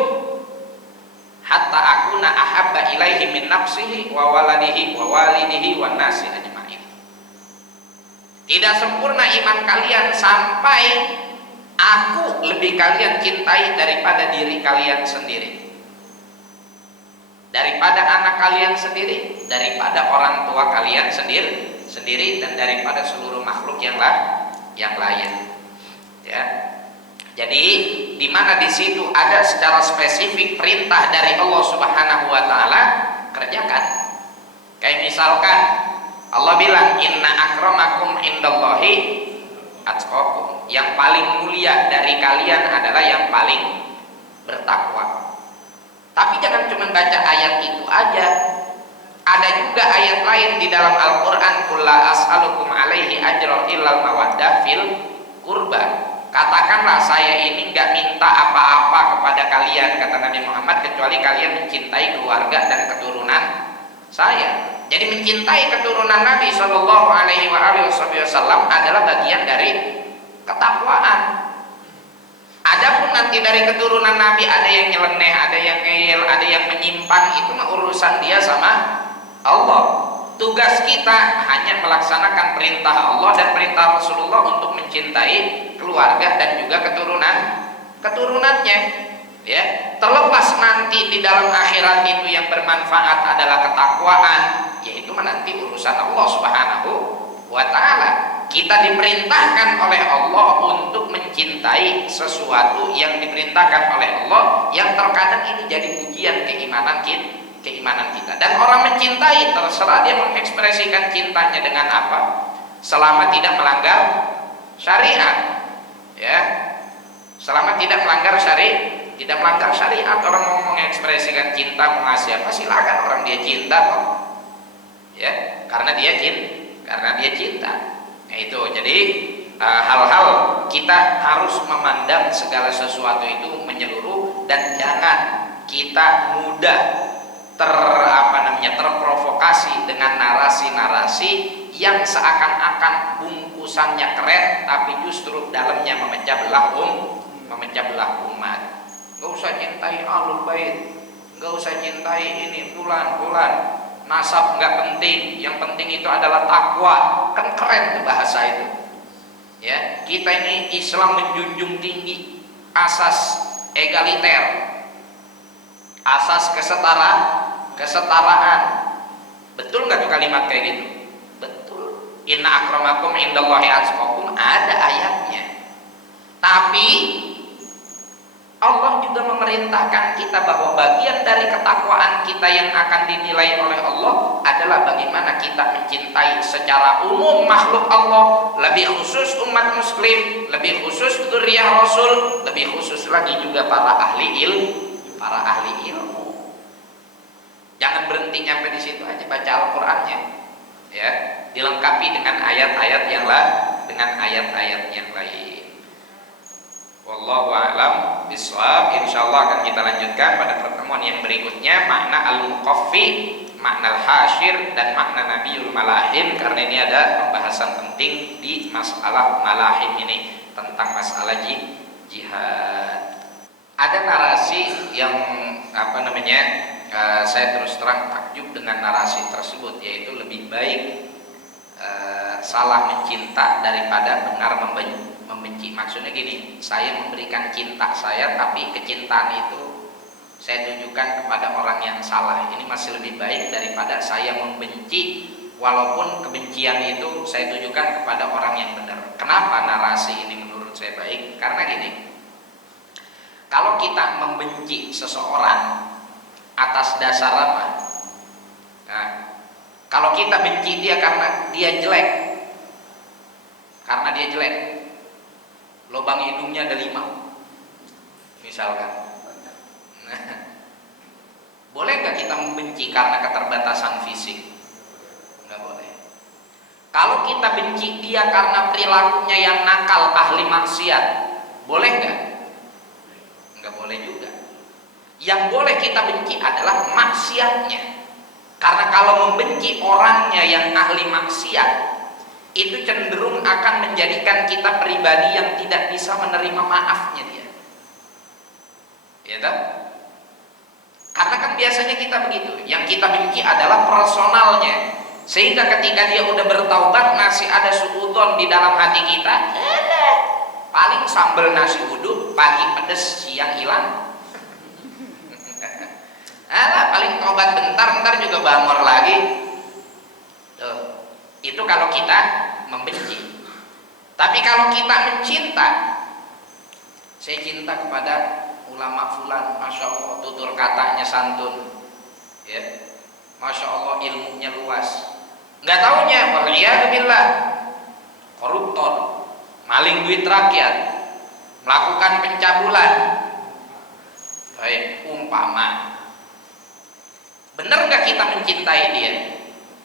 hatta akuna ahabba ilaihi min nafsihi wa waladihi wa walidihi wa nasi ajma'in. Tidak sempurna iman kalian sampai aku lebih kalian cintai daripada diri kalian sendiri, daripada anak kalian sendiri, daripada orang tua kalian sendiri, dan daripada seluruh makhluk yang lain. Ya. Jadi di mana di situ ada secara spesifik perintah dari Allah Subhanahu wa taala, kerjakan. Kayak misalkan Allah bilang inna akramakum indallahi atqakum. Yang paling mulia dari kalian adalah yang paling bertakwa. Tapi jangan cuma baca ayat itu aja. Ada juga ayat lain di dalam Al-Quran, qul la as'alukum alaihi ajran illal mawaddah fil qurba. Katakanlah saya ini nggak minta apa-apa kepada kalian, kata Nabi Muhammad, kecuali kalian mencintai keluarga dan keturunan saya. Jadi mencintai keturunan Nabi Shallallahu Alaihi Wasallam adalah bagian dari ketakwaan. Adapun nanti dari keturunan Nabi ada yang nyeleneh, ada yang ngeyel, ada yang menyimpang, itu mah urusan dia sama Allah. Tugas kita hanya melaksanakan perintah Allah dan perintah Rasulullah untuk mencintai keluarga dan juga keturunannya. Ya, terlepas nanti di dalam akhirat itu yang bermanfaat adalah ketakwaan, yaitu nanti urusan Allah Subhanahu wa Ta'ala. Kita diperintahkan oleh Allah untuk mencintai sesuatu yang diperintahkan oleh Allah, yang terkadang ini jadi ujian keimanan kita. Dan orang mencintai, terserah dia mengekspresikan cintanya dengan apa, selama tidak melanggar syariat. Ya, selama tidak melanggar syariat, orang mau mengekspresikan cinta, mau ngasih apa, silakan, orang dia cinta kok. Ya, karena dia cinta. Nah, itu jadi hal-hal kita harus memandang segala sesuatu itu menyeluruh, dan jangan kita mudah terprovokasi dengan narasi-narasi yang seakan-akan bungkusannya keren tapi justru dalamnya memecah belah umat. Gak usah cintai Ahlul Bait, gak usah cintai ini fulan, nasab nggak penting, yang penting itu adalah takwa. Kan keren tuh bahasa itu. Ya, kita ini Islam menjunjung tinggi asas egaliter, asas kesetaraan. Betul nggak tuh kalimat kayak gitu? Betul. Inna akramakum indallahi atqakum, ada ayatnya. Tapi Allah juga memerintahkan kita bahwa bagian dari ketakwaan kita yang akan dinilai oleh Allah adalah bagaimana kita mencintai secara umum makhluk Allah, lebih khusus umat muslim, lebih khusus dzurriyyah Rasul, lebih khusus lagi juga para ahli ilmu. Jangan berhenti nyampe di situ aja, baca Al-Qur'annya. Ya, dilengkapi dengan ayat-ayat yang lain. Wallahu a'lam bishawab. Insyaallah akan kita lanjutkan pada pertemuan yang berikutnya makna al-muqaffi, makna al-hasyir, dan makna Nabiul Malahim, karena ini ada pembahasan penting di masalah malahim ini tentang masalah jihad. Ada narasi yang saya terus terang takjub dengan narasi tersebut, yaitu lebih baik salah mencinta daripada benar membenci. Maksudnya gini, saya memberikan cinta saya tapi kecintaan itu saya tujukan kepada orang yang salah. Ini masih lebih baik daripada saya membenci walaupun kebencian itu saya tujukan kepada orang yang benar. Kenapa narasi ini menurut saya baik? Karena gini, kalau kita membenci seseorang atas dasar apa? Nah, kalau kita benci dia karena dia jelek, lubang hidungnya ada 5 misalkan, boleh nggak kita membenci karena keterbatasan fisik? Nggak boleh. Kalau kita benci dia karena perilakunya yang nakal, ahli maksiat, boleh nggak? Nggak boleh juga. Yang boleh kita benci adalah maksiatnya, karena kalau membenci orangnya yang ahli maksiat, itu cenderung akan menjadikan kita pribadi yang tidak bisa menerima maafnya dia. Ya tak? Karena kan biasanya kita begitu, yang kita benci adalah personalnya, sehingga ketika dia udah bertaubat masih ada suudzon di dalam hati kita, paling sambal nasi uduk, pagi pedes, siang hilang. Paling taubat bentar, ntar juga bangor lagi. Tuh. Itu kalau kita membenci. Tapi kalau kita mencinta, saya cinta kepada ulama fulan, masya Allah tutur katanya santun, ya, masya Allah ilmunya luas. Nggak taunya, waliyadzubillah, koruptor, maling duit rakyat, melakukan pencabulan. Baik, umpama Benar nggak kita mencintai dia?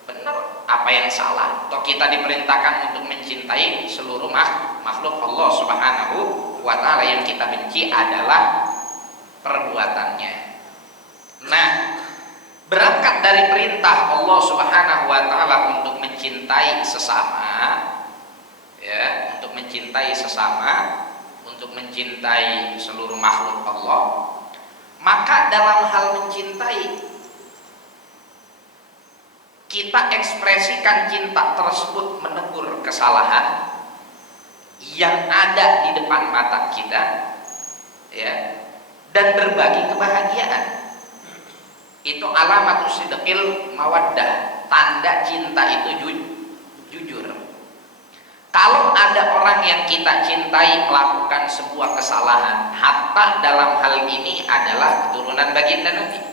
Benar. Apa yang salah? Toh kita diperintahkan untuk mencintai seluruh makhluk Allah Subhanahu wa ta'ala. Yang kita benci adalah perbuatannya. Nah, berangkat dari perintah Allah Subhanahu wa ta'ala untuk mencintai sesama, ya, untuk mencintai sesama, untuk mencintai seluruh makhluk Allah, maka dalam hal mencintai kita ekspresikan cinta tersebut menegur kesalahan yang ada di depan mata kita, ya, dan berbagi kebahagiaan. Itu alamat sidqil mawaddah, tanda cinta itu jujur. Kalau ada orang yang kita cintai melakukan sebuah kesalahan, hatta dalam hal ini adalah keturunan baginda Nabi,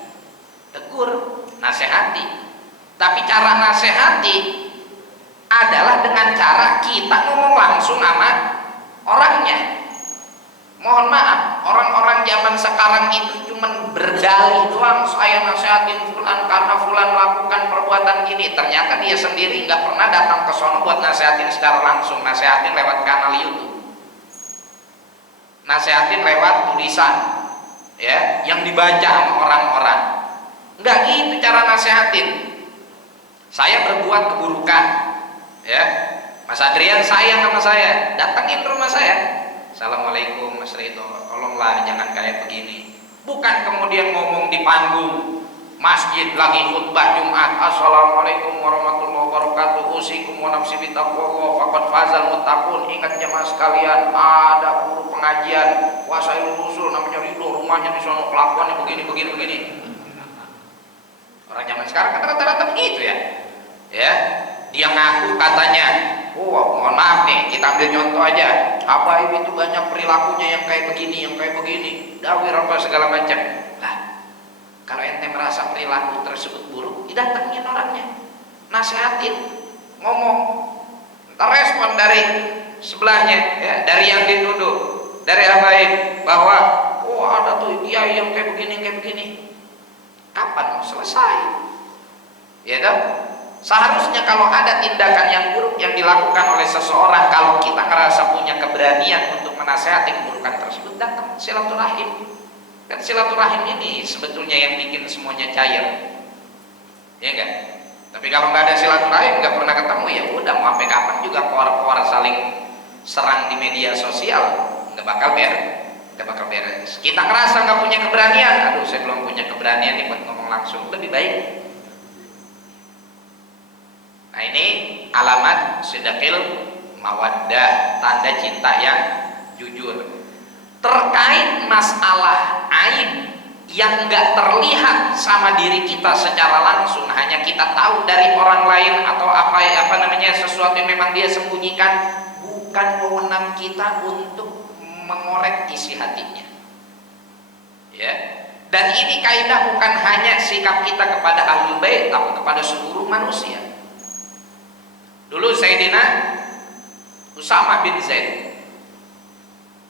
tegur, nasihati. Tapi cara nasihati adalah dengan cara kita ngomong langsung sama orangnya. Mohon maaf, orang-orang zaman sekarang itu cuma berdalih doang, saya nasihatin fulan karena fulan melakukan perbuatan gini. Ternyata dia sendiri nggak pernah datang ke sono buat nasihatin secara langsung, nasihatin lewat kanal YouTube, nasihatin lewat tulisan, ya, yang dibaca sama orang-orang. Nggak gitu cara nasihatin. Saya berbuat keburukan, ya, Mas Adrian sayang sama saya, datangin rumah saya. Assalamualaikum Mas Rito, tolonglah jangan kayak begini. Bukan kemudian ngomong di panggung masjid lagi khutbah Jumat, Assalamualaikum warahmatullahi wabarakatuh, usikum wa nafsi bitaqwallah faqad fazal muttaqun. Ingat jemaah sekalian, ada guru pengajian Wasailul Usul namanya Ridho, rumahnya di sono, kelakuannya begini. Orang zaman sekarang kan rata-rata begitu ya. Ya, dia ngaku katanya, oh mohon maaf nih, kita ambil contoh aja, Habaib itu banyak perilakunya yang kayak begini, dawir apa segala macam. Lah, kalau ente merasa perilaku tersebut buruk, datangin orangnya, nasihatin, ngomong, ntar respon dari sebelahnya, ya, dari yang dituduh, dari Habaib, bahwa oh ada tuh dia yang kayak begini. Kapan mau selesai? Ya toh? Seharusnya kalau ada tindakan yang buruk yang dilakukan oleh seseorang, kalau kita ngerasa punya keberanian untuk menasihati keburukan tersebut, datang silaturahim. Kan silaturahim ini sebetulnya yang bikin semuanya cair, ya enggak? Tapi kalau nggak ada silaturahim, nggak pernah ketemu, ya udah mau sampai kapan juga koar-koar saling serang di media sosial, nggak bakal beres. Kita ngerasa nggak punya keberanian, aduh saya belum punya keberanian nih buat ngomong langsung, lebih baik. Nah ini alamat sidqil mawaddah, tanda cinta yang jujur. Terkait masalah aib yang nggak terlihat sama diri kita secara langsung, hanya kita tahu dari orang lain atau apa namanya sesuatu yang memang dia sembunyikan, bukan wewenang kita untuk mengorek isi hatinya. Ya. Dan ini kaidah bukan hanya sikap kita kepada ahlul bait, tapi kepada seluruh manusia. Dulu Sayyidina Usama bin Zaid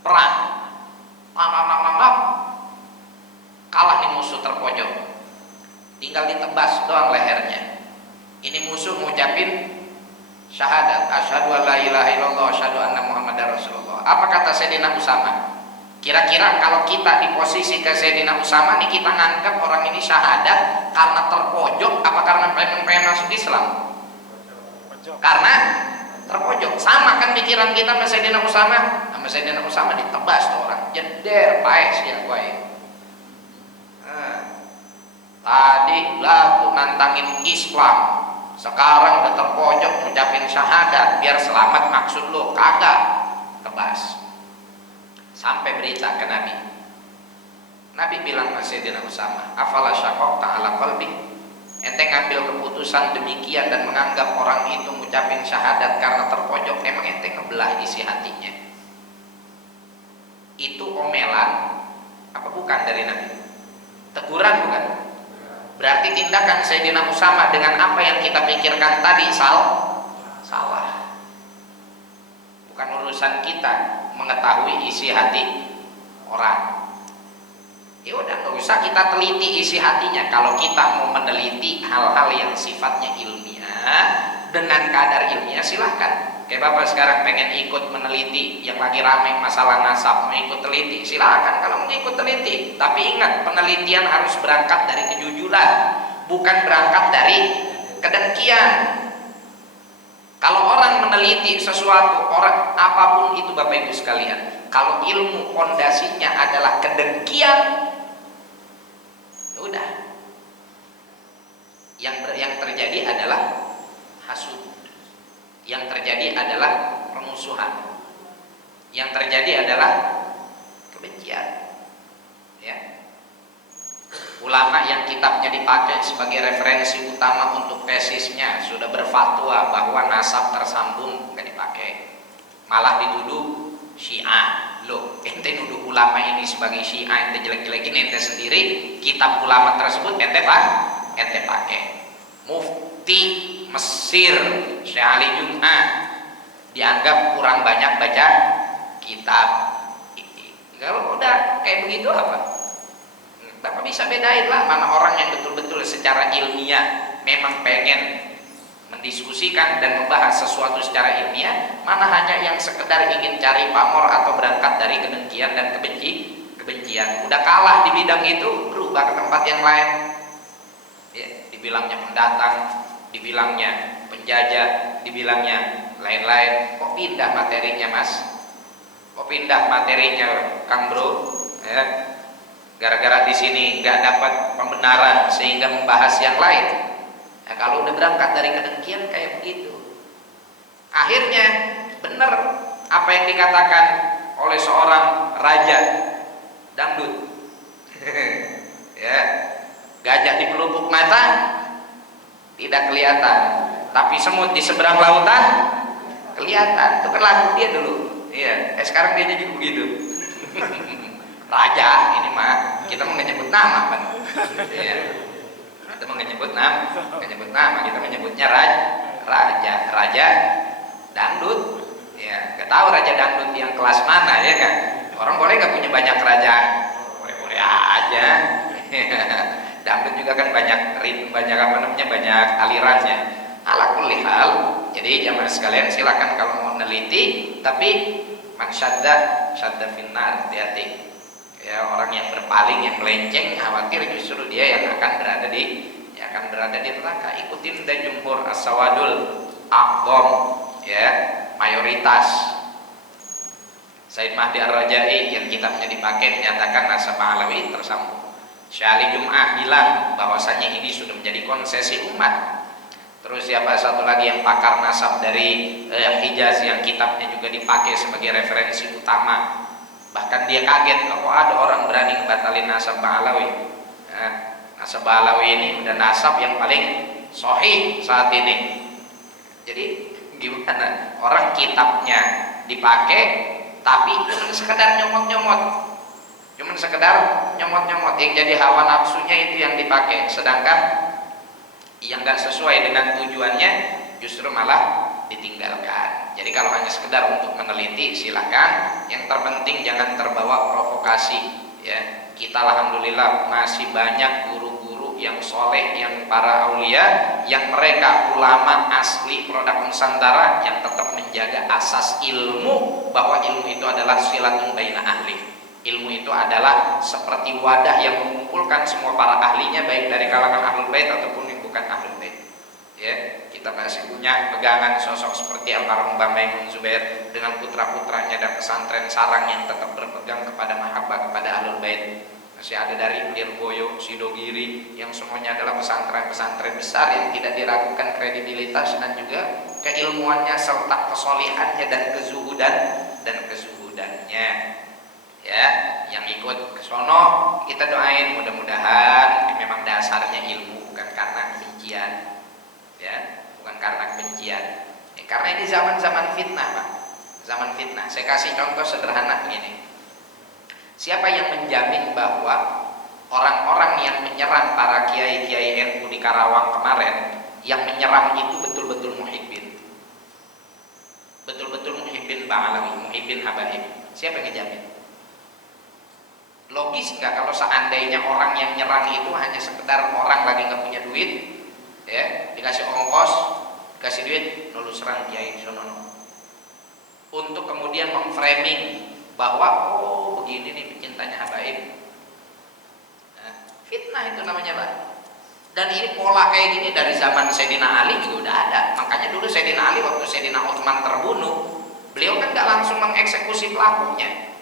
perang, kalah nih musuh terpojok, tinggal ditebas doang lehernya. Ini musuh ngucapin syahadat, asyhadu an la ilaha illallah, asyhadu anna muhammadar rasulullah. Apa kata Sayyidina Usama? Kira-kira kalau kita di posisi ke Sayyidina Usama nih, kita nganggap orang ini syahadat karena terpojok apa karena pengen masuk Islam? Karena terpojok. Sama kan pikiran kita sama Sayyidina Usama. Sama Sayyidina Usama ditebas tuh orang, jeder paes ya gue. Tadi lah tuh nantangin Islam, sekarang udah terpojok ngucapin syahadat biar selamat maksud lo, kagak, tebas. Sampai berita ke Nabi. Nabi bilang ke Sayyidina Usama, afala syaqaqta ala qalbi, ente ngambil keputusan demikian dan menganggap orang itu ngucapin syahadat karena terpojok, emang ente ngebelah isi hatinya. Itu omelan apa bukan dari Nabi? Teguran bukan? Berarti tindakan Sayyidina Usama dengan apa yang kita pikirkan tadi salah. Bukan urusan kita mengetahui isi hati orang. Ya udah, nggak usah kita teliti isi hatinya. Kalau kita mau meneliti hal-hal yang sifatnya ilmiah dengan kadar ilmiah, silahkan. Kayak Bapak sekarang pengen ikut meneliti yang lagi rame masalah nasab, mau ikut teliti, silahkan kalau mau ikut teliti. Tapi ingat, penelitian harus berangkat dari kejujuran, bukan berangkat dari kedengkian. Kalau orang meneliti sesuatu, orang apapun itu Bapak Ibu sekalian, kalau ilmu fondasinya adalah kedengkian, udah, yang terjadi adalah hasud, yang terjadi adalah permusuhan, yang terjadi adalah kebencian. Ya, ulama yang kitabnya dipakai sebagai referensi utama untuk tesisnya sudah berfatwa bahwa nasab tersambung, nggak dipakai, malah dituduh Syiah. Loh, ente nuduh ulama ini sebagai Syiah, ente jelek-jelekin ente sendiri, kitab ulama tersebut ente pakai. Mufti Mesir Syekh Ali Jum'ah dianggap kurang banyak baca kitab. Kalau udah kayak begitu apa? Bapak bisa bedain lah mana orang yang betul-betul secara ilmiah memang pengen mendiskusikan dan membahas sesuatu secara ilmiah, mana hanya yang sekedar ingin cari pamor atau berangkat dari kedengkian dan kebencian. Udah kalah di bidang itu, berubah ke tempat yang lain. Ya, dibilangnya pendatang, dibilangnya penjajah, dibilangnya lain-lain. Kok pindah materinya, Mas? Kok pindah materinya, Kang Bro? Ya. Gara-gara di sini nggak dapat pembenaran sehingga membahas yang lain. Nah, kalau udah berangkat dari kedengkian kayak begitu, akhirnya benar apa yang dikatakan oleh seorang raja dangdut. Ya, gajah di pelupuk mata tidak kelihatan, tapi semut di seberang lautan kelihatan. Itu kan lagu dia dulu. Iya, sekarang dia jadi begitu. Raja ini mah kita mau nyebut nama kan, ya. Kita mau nyebut nama, kita menyebutnya raja dangdut, ya. Gak tahu raja dangdut yang kelas mana, ya kan? Orang boleh nggak punya banyak kerajaan, boleh aja. Dangdut juga kan banyak apa namanya, banyak alirannya. Ala kulli hal, jadi jamaah sekalian silakan kalau mau neliti, tapi man syadda finnar, hati-hati. Ya, orang yang berpaling, yang melenceng, khawatir justru dia yang akan berada di neraka. Ikutin dan jumhur as-sawadul a'dham, ya, mayoritas. Said Mahdi Ar-Rajai yang kitabnya dipakai menyatakan nasab Alawi tersambung. Syekh Ali Jum'ah bilang bahwasanya ini sudah menjadi konsesi umat. Terus siapa satu lagi yang pakar nasab dari Hijaz yang kitabnya juga dipakai sebagai referensi utama. Bahkan dia kaget kalau ada orang berani ngebatalin nasab Alawi. Nah, nasab Alawi ini udah nasab yang paling sahih saat ini. Jadi gimana? Orang kitabnya dipakai tapi cuma sekedar nyomot-nyomot. Yang jadi hawa nafsunya itu yang dipakai, sedangkan yang nggak sesuai dengan tujuannya justru malah ditinggalkan. Jadi kalau hanya sekedar untuk meneliti silakan, yang terpenting jangan terbawa provokasi, ya. Kita alhamdulillah masih banyak guru-guru yang soleh, yang para aulia, yang mereka ulama asli produk Nusantara yang tetap menjaga asas ilmu, bahwa ilmu itu adalah silatun baina ahli. Ilmu itu adalah seperti wadah yang mengumpulkan semua para ahlinya, baik dari kalangan ahlul bait ataupun yang bukan ahlul bait. Ya, kita masih punya pegangan sosok seperti almarhum Mbah Maimun Zubair dengan putra-putranya dan pesantren sarang yang tetap berpegang kepada mahabbah kepada ahlul bait. Masih ada dari Lirboyo, Sidogiri yang semuanya adalah pesantren-pesantren besar yang tidak diragukan kredibilitas dan juga keilmuannya serta kesolihannya dan kezuhudannya. Ya, yang ikut ke sono kita doain mudah-mudahan memang dasarnya ilmu, bukan karena kebencian. Ya, bukan karena kebencian. Karena ini zaman-zaman fitnah, Pak. Zaman fitnah. Saya kasih contoh sederhana begini. Siapa yang menjamin bahwa orang-orang yang menyerang para kiai-kiai NU di Karawang kemarin, yang menyerang itu betul-betul muhibbin? Betul-betul muhibbin Ba'alawi, muhibbin habaib. Siapa yang ngejamin? Logis nggak kalau seandainya orang yang nyerang itu hanya sekedar orang lagi nggak punya duit, ya, dikasih ongkos, dikasih duit, lalu serang kiai sono, untuk kemudian memframing bahwa oh begini nih pecintanya habaib. Nah, fitnah itu namanya, Pak. Dan ini pola kayak gini dari zaman Sayyidina Ali juga udah ada. Makanya dulu Sayyidina Ali waktu Sayyidina Utsman terbunuh, beliau kan nggak langsung mengeksekusi pelakunya.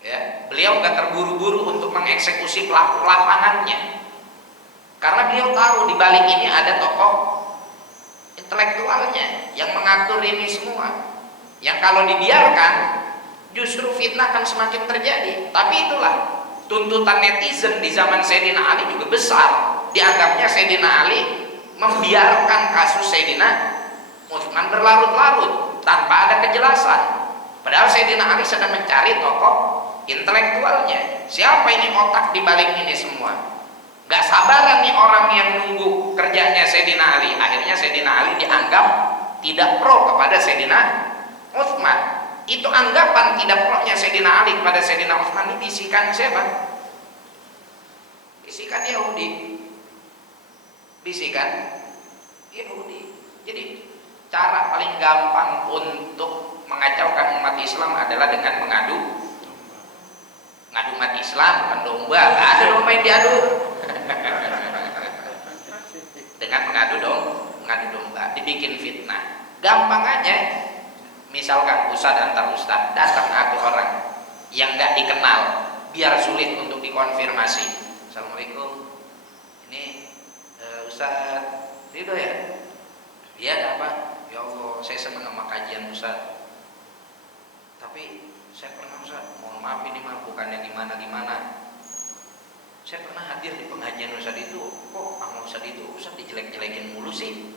Ya, beliau nggak terburu-buru untuk mengeksekusi pelaku lapangannya, karena beliau tahu di balik ini ada tokoh intelektualnya yang mengatur ini semua, yang kalau dibiarkan justru fitnah akan semakin terjadi. Tapi itulah tuntutan netizen di zaman Sayyidina Ali juga besar, dianggapnya Sayyidina Ali membiarkan kasus Sayyidina Utsman berlarut-larut tanpa ada kejelasan, padahal Sayyidina Ali sedang mencari tokoh intelektualnya. Siapa ini otak di balik ini semua? Gak sabaran nih orang yang nunggu kerjanya Sayyidina Ali. Akhirnya Sayyidina Ali dianggap tidak pro kepada Sayyidina Utsman. Itu anggapan tidak pro-nya Sayyidina Ali kepada Sayyidina Utsman ini bisikan siapa? Bisikan Yahudi. Bisikan Yahudi. Jadi cara paling gampang untuk mengacaukan umat Islam adalah dengan mengadu umat Islam, bukan domba. Gak ada domba yang diadu. Dengan mengadu domba, dibikin fitnah. Gampang aja. Misalkan ustadz antar ustadz, datang satu orang yang gak dikenal, biar sulit untuk dikonfirmasi. Assalamualaikum, ini Ustadz Ridho ya? Iya, ada apa? Ya Allah, saya senang sama kajian ustadz, tapi saya pernah Ustaz, mohon maaf ini mah bukannya gimana-gimana, saya pernah hadir di pengajian Ustaz itu, kok sama Ustaz itu Ustaz dijelek-jelekin mulu sih.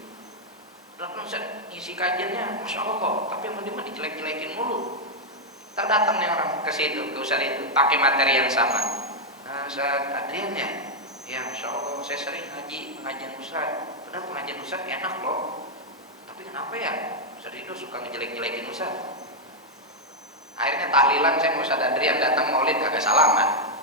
Lalu Ustaz ngisi kajiannya Masya Allah, tapi sama dia mah dijelek-jelekin mulu. Tak datang nih orang ke situ, ke Ustaz itu, pakai materi yang sama. Nah, Ustaz Adrian ya? Ya Masya Allah, saya sering ngaji pengajian Ustaz, padahal pengajian Ustaz enak loh, tapi kenapa ya Ustaz itu suka ngejelek-jelekin Ustaz? Akhirnya tahlilan saya mau Ustaz Adrian datang maulid kagak salaman.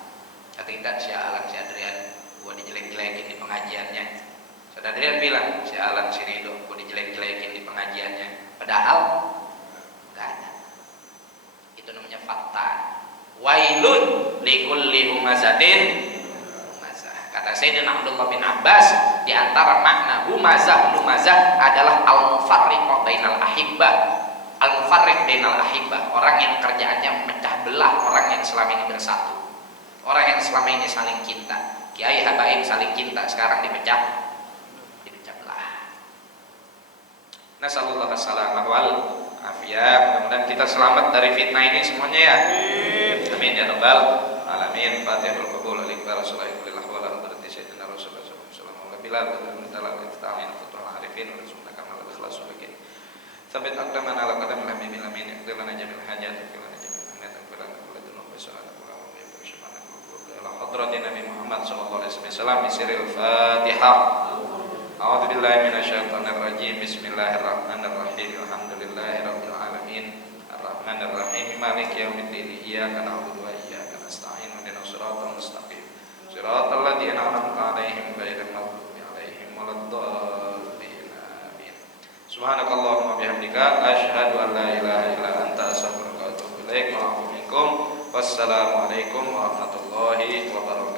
Kata kita, sialan si Adrian, gua dijelek-jelekin di pengajiannya. Ustaz Adrian bilang, sialan si Ridho, gua dijelek-jelekin di pengajiannya. Padahal enggak ada. Itu namanya fakta. Wailun likulli humazatin humazah. Kata Sayyidina Abdullah bin Abbas, di antara makna humazah adalah al-mufarriqah bainal ahibbah. Al-mufarriq bainal ahibbah, orang yang kerjaannya memecah belah orang yang selama ini bersatu, orang yang selama ini saling cinta. Kiai habaib saling cinta, sekarang dipecah belah. Nasallallahu alaihi wal afiyah. Mudah-mudahan kita selamat dari fitnah ini semuanya ya. Amin ya rabbal alamin. Fatihul qabul lillahi rasulillah wa ala hadrati sayyidina rasulullah sallallahu alaihi wasallam. Arifin wa sunnah kamal ikhlas wa Sabit aqdaman ala qadam lahmi bil amin iqdilana jamil hajat filana jamil hajat filana kullun wa sallallahu alaihi wa sallam ala hadratin Nabi Muhammad sallallahu alaihi wasallam bisiril Fatihah. A'udzu billahi minasyaitonir rajim. Bismillahirrahmanirrahim. Alhamdulillahirabbil alamin. Arrahmanir rahim. Maliki yaumiddin. Iyyaka na'budu wa iyyaka nasta'in. Ihdinas siratal mustaqim. Siratal ladzina an'amta 'alaihim ghairil maghdubi 'alaihim waladdallin. Subhanakallahumma bihamdika asyhadu an la ilaha illa anta astaghfiruka wa atubu ilaik. Wassalamualaikum warahmatullahi wabarakatuh.